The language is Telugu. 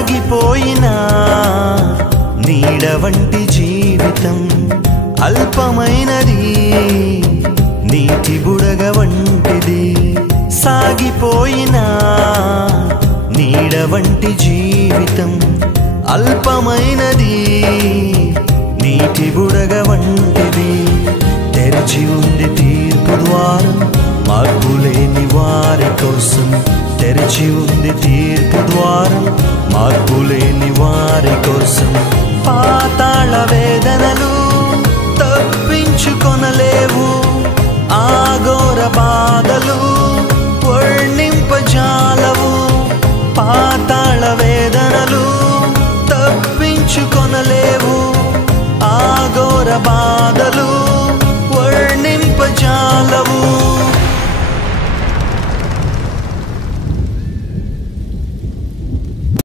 సాగిపోయినా నీడ వంటి జీవితం అల్పమైనది, నీటి బుడగ వంటిది. సాగిపోయినా నీడ వంటి జీవితం అల్పమైనది, నీటి బుడగ వంటిది. తెరిచి ఉంది తీర్పు ద్వారం మార్పులేని వారి కోసం, తెరిచి ఉంది